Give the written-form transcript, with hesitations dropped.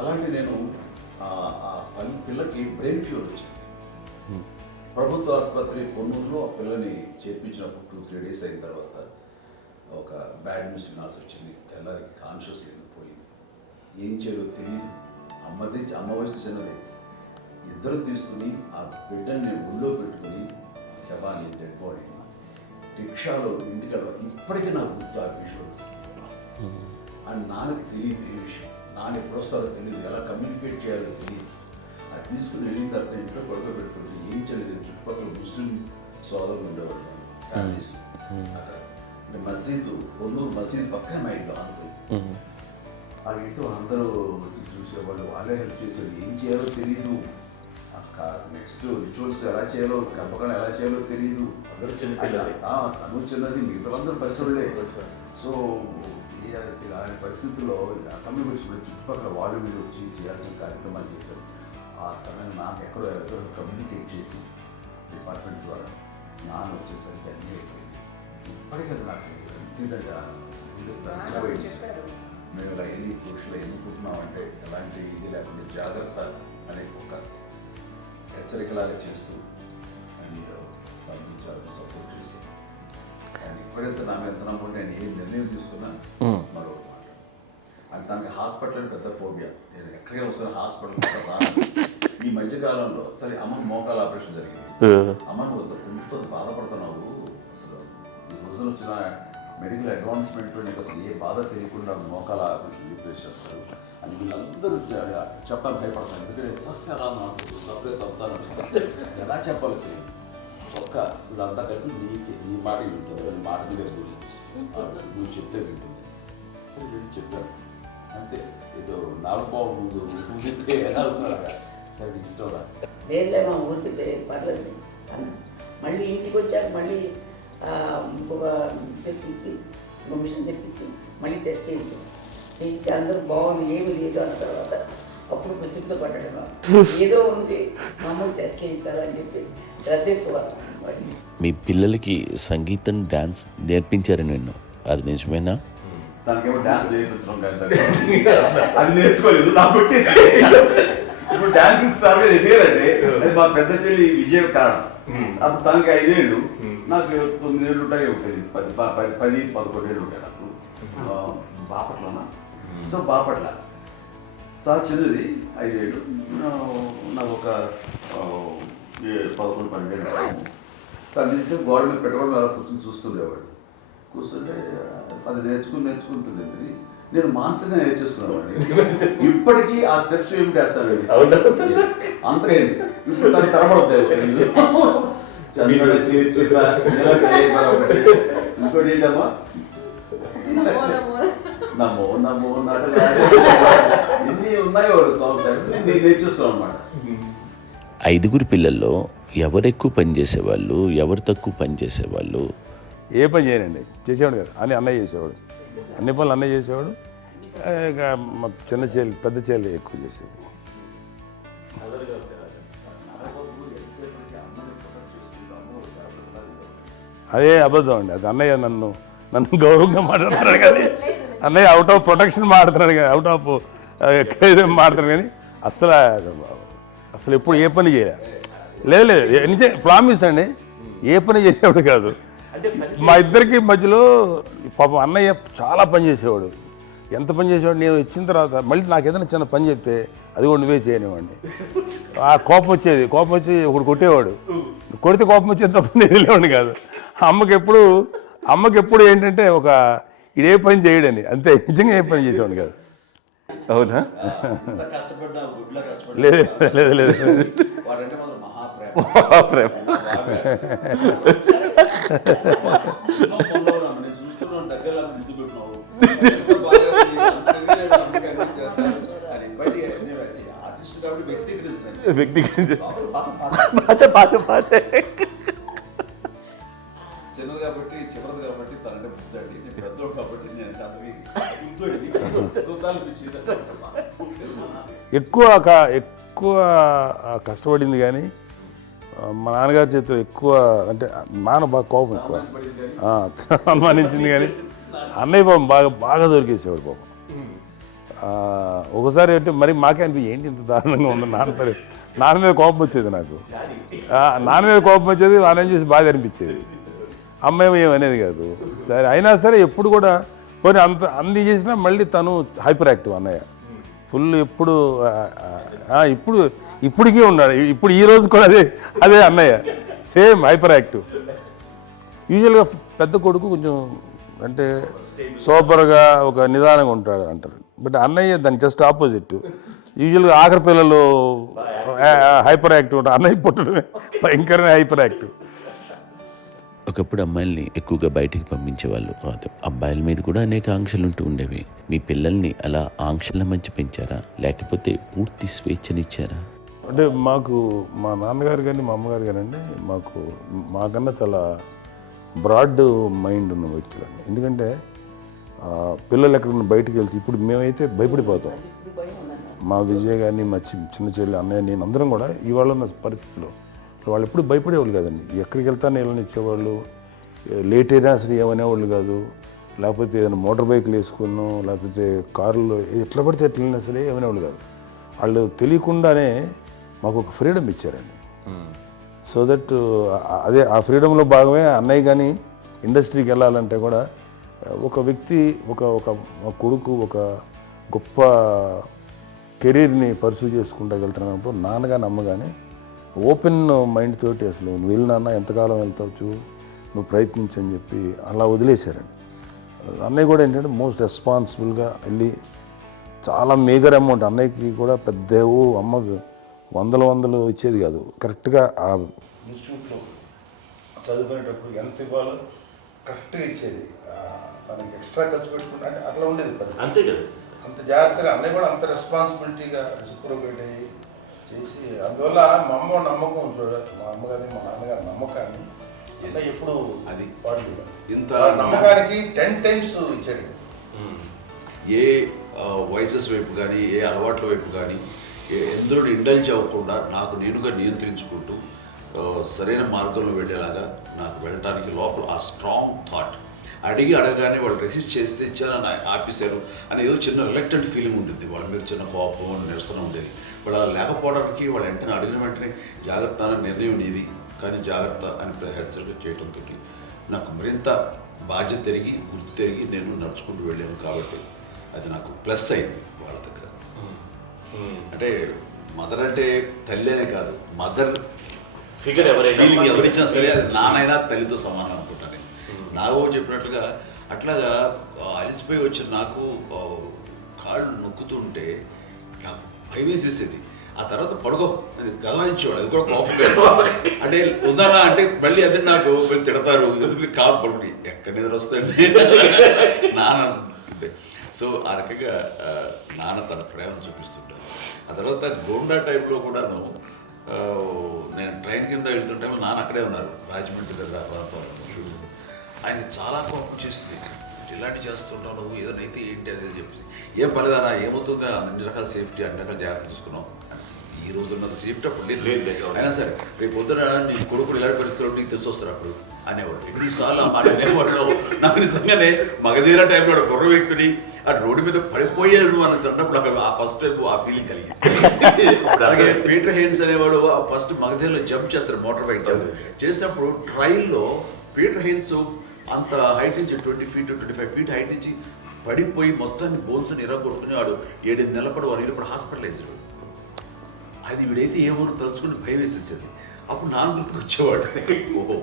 అలాంటి నేను పిల్లకి బ్రెయిన్ ఫ్యూర్ వచ్చింది. ప్రభుత్వ ఆసుపత్రి పొన్నూరులో ఆ పిల్లని చేర్పించినప్పుడు 2-3 days అయిన తర్వాత ఒక బ్యాడ్ న్యూస్ వినాల్సి వచ్చింది. తెల్లారికి కాన్షియస్ లేదు, పోయింది. ఏం చేయాలో తెలియదు. అమ్మ వయసు చిన్నదే. ఇద్దరు తీసుకుని ఆ బిడ్డని నేను ఒళ్ళో పెట్టుకుని శవాన్ని, డెడ్ బాడీని రిక్షాలో ఇంటికి ఇప్పటికీ నాకు గుర్తు ఆ విజువల్స్. అండ్ నాన్నకి తెలియదు ఏ విషయం, నాన్న ఎప్పుడు వస్తారో తెలియదు, ఎలా కమ్యూనికేట్ చేయాలో తెలియదు. అది తీసుకుని వెళ్ళిన తర్వాత ఇంట్లో పడుకోబెడుతుంటే ఏం చేయలేదు. చుట్టుపక్కల ముస్లిం సోదరులు ఉండేవాళ్ళు, ఫ్యామిలీస్ అక్కడ. అంటే మసీదు, పొన్నూరు మసీదు పక్కన మా ఇంట్లో అనుకుని ఆ ఇంట్లో అందరూ వచ్చి చూసేవాళ్ళు, వాళ్ళే హెల్ప్ చేసేవాళ్ళు. ఏం చేయాలో తెలియదు. నెక్స్ట్ రిచువల్స్ ఎలా చేయాలో, కంపకాలు ఎలా చేయాలో తెలియదు. తను చిన్నది, మిగతాందరూ పరిసరులే. సో అలాంటి పరిస్థితుల్లో కమ్మి వచ్చినప్పుడు చుట్టుపక్కల వాళ్ళు మీద వచ్చి చేయాల్సిన కార్యక్రమాలు చేశారు. ఆ సమయం నాకు ఎక్కడో కమ్యూనికేట్ చేసి డిపార్ట్మెంట్ ద్వారా నాన్న వచ్చేసరికి అన్నీ అయిపోయింది. ఇప్పటికీ నాకు మేము ఇలా ఎన్ని పురుషులు ఎన్ని పుట్టినామంటే ఎలాంటి ఇది లేకుండా జాగ్రత్త అనే ఒక హెచ్చరికలాగా చేస్తూ అండ్ పంపించాలని సపోర్ట్ చేసి అండ్ ఇప్పుడైతే నా మీద నమ్ముకుంటే నేను ఏ నిర్ణయం తీసుకున్నా మరో మాట. అది తనకి హాస్పిటల్ పెద్ద ఫోబియా. నేను ఎక్కడికి వస్తున్నా హాస్పిటల్. ఈ మధ్యకాలంలో సరే అమ్మ మోకాల ఆపరేషన్ జరిగింది. అమ్మను కొంత బాధపడుతున్నావు, అసలు ఈ రోజున వచ్చిన మెడికల్ అడ్వాన్స్మెంట్లో నీకు అసలు ఏ బాధ తెలియకుండా మోకాల రీప్లేస్ చేస్తారు అని వీళ్ళందరూ చెప్పాలి భయపడతాను. ఎందుకంటే ఫస్ట్ ఎలా నాకు సపరేట్ అవుతాను, ఎలా చెప్పాలి తెలియదు. ఒక్క వీళ్ళంతా కలిపి నీ మాట వింటుంది, వాళ్ళ మాట మీద నువ్వు చెప్తే వింటుంది. సరే నేను చెప్పాను అంతే. ఏదో 4 పావు ముందు చెప్తే ఎలా అవుతున్నారా, సరే ఇష్టం వేరే మా ఊరికి పర్లేదు. మళ్ళీ ఇంటికి వచ్చాక మళ్ళీ ఇంకొక తెప్పించి మిషన్ తెప్పించి మళ్ళీ టెస్ట్ చేయించి అందరూ బాగుంది, ఏమి లేదు అన్న తర్వాత అప్పుడు పుస్తకంతో పట్టడం ఏదో ఉంది, మమ్మల్ని టెస్ట్ చేయించాలని చెప్పి శ్రద్ధ ఎక్కువ. మీ పిల్లలకి సంగీతం, డాన్స్ నేర్పించారని విన్నాం, అది నిజమేనా? దానికేమో డాన్స్ నేర్పించడం అది నేర్చుకోలేదు, నాకు వచ్చేసి ఇప్పుడు డాన్సింగ్ స్టార్ ఎదిగారంటే అది మా పెద్ద చెల్లి విజయ కారణం. అప్పుడు తనకి 5 ఏళ్ళు, నాకు 9 ఏళ్ళు ఉంటాయి, ఉంటుంది 10-11 ఏళ్ళు ఉంటాయి నాకు. బాపట్లనా, సో బాపట్ల చాలా చిన్నది, 5 ఏళ్ళు. నాకు ఒక 11-12 ఏళ్ళు. తను తీసుకొని గోడ మీద పెట్టుకోవడం అలా కూర్చొని చూస్తుండేవాడు. కూర్చుంటే అది నేర్చుకుంటుంది. నేను మానసికంగా నేర్చేసుకున్నాను. ఇప్పటికీ ఆ స్టెప్స్ ఏమిటి వేస్తాను అంతే. ఇప్పుడు తను తరబడతాయి. ఇంకోటి ఏంటమ్మా, నమో నమో ఎన్ని ఉన్నాయో సాంగ్స్ నేను నేర్చేసుకున్నాను అనమాట. 5 పిల్లల్లో ఎవరెక్కువ పని చేసేవాళ్ళు, ఎవరు తక్కువ పని చేసేవాళ్ళు? ఏ పని చేయనండి, చేసేవాడు కదా అని అన్నయ్య చేసేవాడు. అన్ని పనులు అన్నయ్య చేసేవాడు. ఇక మా చిన్న చెల్లి, పెద్ద చెల్లి ఎక్కువ చేసేది. అదే అబద్ధం అండి, అది అన్నయ్య నన్ను గౌరవంగా మాట్లాడుతున్నాడు కానీ అన్నయ్య అవుట్ ఆఫ్ ప్రొటెక్షన్ మాట్లాడుతున్నాడు కానీ, అవుట్ ఆఫ్ మాట్లాడుతున్నాడు కానీ అసలు ఎప్పుడు ఏ పని చేయలే. లేదు ప్రామిస్ అండి, ఏ పని చేసేవాడు కాదు. మా ఇద్దరికి మధ్యలో పాపం అన్నయ్య చాలా పని చేసేవాడు. ఎంత పని చేసేవాడు, నేను ఇచ్చిన తర్వాత మళ్ళీ నాకు ఏదైనా చిన్న పని చెప్తే అది కూడా నువ్వే చేయనివ్వండి. ఆ కోపం వచ్చేది, కోపం వచ్చి ఒకడు కొట్టేవాడు. కొడితే కోపం వచ్చేది తప్ప నేను వెళ్ళేవాడిని కాదు. అమ్మకి ఎప్పుడు ఏంటంటే ఒక ఇదే పని చేయడని, అంతే. నిజంగా ఏ పని చేసేవాడిని కాదు. అవునా? లేదు లేదు లేదు మహాప్రేమ. చిన్నది కాబట్టి చివరిది కాబట్టి తనంటే బుద్ధండి, నేను పెద్దోడు కాబట్టి నేను చదివి ఎక్కువ కష్టపడింది కానీ మా నాన్నగారి చేతిలో ఎక్కువ, అంటే నాన్న బాగా కోపం ఎక్కువ అనుమానించింది కానీ అన్నయ్య పాపం బాగా దొరికేసేవాడు పాపం. ఒకసారి అంటే మరి మాకే అనిపి ఏంటి ఇంత దారుణంగా ఉంది నాన్న మీద కోపం వచ్చేది నాకు. నాన్న మీద కోపం వచ్చేది, వాళ్ళని చూసి బాధ అనిపించేది. అమ్మాయి ఏమనేది కాదు. సరే అయినా సరే ఎప్పుడు కూడా పోనీ అన్ని చేసినా మళ్ళీ తను హైపర్ యాక్టివ్ అన్నయ్య ఫుల్. ఇప్పటికీ ఉన్నాడు. ఇప్పుడు ఈ రోజు కూడా అదే అన్నయ్య సేమ్ హైపర్ యాక్టివ్. యూజువల్గా పెద్ద కొడుకు కొంచెం అంటే సూపర్గా ఒక నిదానంగా ఉంటాడు అంటారు. బట్ అన్నయ్య దానికి జస్ట్ ఆపోజిట్. యూజువల్గా ఆఖరి పిల్లలు హైపర్ యాక్టివ్ ఉంటారు, అన్నయ్య పుట్టడమే భయంకరమైన హైపర్ యాక్టివ్. ఒకప్పుడు అమ్మాయిల్ని ఎక్కువగా బయటికి పంపించేవాళ్ళు కాదు, అబ్బాయిల మీద కూడా అనేక ఆంక్షలు ఉంటూ ఉండేవి. మీ పిల్లల్ని అలా ఆంక్షల మధ్య పెంచారా, లేకపోతే పూర్తి స్వేచ్ఛనిచ్చారా? అంటే మాకు మా నాన్నగారు కానీ మా అమ్మగారు కానీ అండి మాకన్నా చాలా బ్రాడ్ మైండ్ ఉన్న వ్యక్తులండి. ఎందుకంటే పిల్లలు ఎక్కడన్నా బయటకు వెళ్తే ఇప్పుడు మేమైతే భయపడిపోతాం. మా విజయ్ కానీ మా చిన్న చెల్లి అన్నయ్య నేను అందరం కూడా ఇవాళ ఉన్న పరిస్థితిలో వాళ్ళు ఎప్పుడు భయపడేవాళ్ళు కాదండి. ఎక్కడికి వెళ్తాను నీళ్ళని ఇచ్చేవాళ్ళు, లేట్ అయినా అసలు ఏమనేవాళ్ళు కాదు. లేకపోతే ఏదైనా మోటార్ బైక్లు వేసుకున్నాం, లేకపోతే కారులో ఎట్లా పడితే ఎట్లయినా సరే ఏమనేవాళ్ళు కాదు. వాళ్ళు తెలియకుండానే మాకు ఒక ఫ్రీడమ్ ఇచ్చారండి. సో దట్ అదే ఆ ఫ్రీడంలో భాగమే అన్నయ్య కానీ ఇండస్ట్రీకి వెళ్ళాలంటే కూడా ఒక వ్యక్తి ఒక కొడుకు ఒక గొప్ప కెరీర్ని పర్సూ చేసుకుంటూ వెళ్తున్నప్పుడు నాన్నగాని అమ్మగానే ఓపెన్ మైండ్ తోటి అసలు నువ్వు వెళ్ళి నాన్న ఎంతకాలం వెళ్తావచ్చు, నువ్వు ప్రయత్నించని చెప్పి అలా వదిలేశారండి. అన్నయ్య కూడా ఏంటంటే మోస్ట్ రెస్పాన్సిబుల్గా వెళ్ళి చాలా మేజర్ అమౌంట్ అన్నయ్యకి కూడా పెద్ద అమ్మకు వందలు ఇచ్చేది కాదు. కరెక్ట్గా ఆ ఇన్స్టిట్యూట్లో చదువుకునేటప్పుడు ఎంత ఇవ్వాలో కరెక్ట్గా ఇచ్చేది. తనకి ఎక్స్ట్రా ఖర్చు పెట్టుకుంటే అంటే అట్లా ఉండేది పరిస్థితి. అంతే కదా, అంత జాగ్రత్తగా అన్నయ్య కూడా అంత రెస్పాన్సిబిలిటీగా రెసిప్రోకేట్ అయ్యి చేసి అందువల్ల మా అమ్మ నమ్మకం చూడాలి, మా అమ్మగారి మా నాన్నగారి నమ్మకాన్ని ఎప్పుడు అది వాడు ఇంత నమ్మకానికి 10 times ఇచ్చాడు. ఏ వయసెస్ వైపు కానీ ఏ అలవాట్ల వైపు కానీ ఎందులో ఇండల్జ్ అవ్వకుండా నాకు నేనుగా నియంత్రించుకుంటూ సరైన మార్గంలో వెళ్ళేలాగా నాకు వెళ్ళటానికి లోపల ఆ స్ట్రాంగ్ థాట్. అడగగానే వాళ్ళు రెసిస్ట్ చేస్తే ఇచ్చారని ఆపేశారు అని ఏదో చిన్న రిలక్టెంట్ ఫీలింగ్ ఉంటుంది. వాళ్ళ మీద చిన్న కోపం నిరసన ఉండేది. వాళ్ళు అలా లేకపోవడానికి వాళ్ళు వెంటనే అడిగిన వెంటనే జాగ్రత్త అనే నిర్ణయం ఉండేది. కానీ జాగ్రత్త అని హెచ్చరిక చేయడంతో నాకు మరింత బాధ్యత తిరిగి గుర్తు తిరిగి నేను నడుచుకుంటూ వెళ్ళాను. కాబట్టి అది నాకు ప్లస్ అయింది వాళ్ళ దగ్గర. అంటే మదర్ అంటే తల్లి అనే కాదు, మదర్ ఫిగర్ ఎవరిచ్చినా సరే అది నానైనా తల్లితో సమానం అనుకుంటాను. నాకు చెప్పినట్లుగా అట్లాగా అలిసిపోయి వచ్చిన నాకు కాళ్ళు నొక్కుతుంటే నాకు భయం వేసేసేది. ఆ తర్వాత పడుకో అది గదవాయించేవాడు, అది కూడా కోపం. అంటే ఉదాహరణ అంటే మళ్ళీ అదే నాకు తిడతారు, ఎందుకు కాదు పడుకుని ఎక్కడ నిద్ర వస్తాయండి నాన్న అంటే. సో ఆ రకంగా నాన్న తన ప్రేమ చూపిస్తుంటాను. ఆ తర్వాత గోండా టైప్లో కూడాను నేను ట్రైన్ కింద వెళ్తుంటే నాన్న అక్కడే ఉన్నారు, రాజమండ్రి దగ్గర ప్రాంతంలో. ఆయన చాలా కోపం చేస్తుంది, ఇలాంటి చేస్తుంటావు నువ్వు, ఏదైనా అయితే ఏంటి అనేది చెప్పి. ఏం పర్లేదన్నా ఏమవుతుందో అన్ని రకాల సేఫ్టీ అన్ని రకాల జాగ్రత్త తీసుకున్నాం. ఈ రోజు ఉన్నది సేఫ్టీ అప్పుడు లేదు. అయినా సరే రేపు పొద్దున నీ కొడుకులు ఇలాంటి పరిస్థితుల్లో నీకు తెలిసి వస్తారు అప్పుడు అనేవాడు. ఎన్నిసార్లు అనేవాళ్ళు నాకు నిజంగానే మగధీర టైంలో గుర్రం ఎక్కుని ఆ రోడ్డు మీద పడిపోయాడు అని అన్నప్పుడు ఆ ఫస్ట్ టైం ఆ ఫీలింగ్ కలిగింది. అలాగే పీటర్ హెయిన్స్ అనేవాడు ఫస్ట్ మగధీరలో జంప్ చేస్తారు, మోటార్ బైక్ జంప్ చేసినప్పుడు ట్రైల్లో పీటర్ హెయిన్స్ అంత హైట్ నుంచి 20 feet 25 feet హైట్ నుంచి పడిపోయి మొత్తాన్ని బోన్స్ని ఎరగొట్టుకుని వాడు 7 నెలలు వాడు హాస్పిటలైజ్డ్. అది వీడైతే ఏమో తలుచుకుని భయం వేసేసేది. అప్పుడు నాన్న గుర్తుకొచ్చేవాడు, ఓహో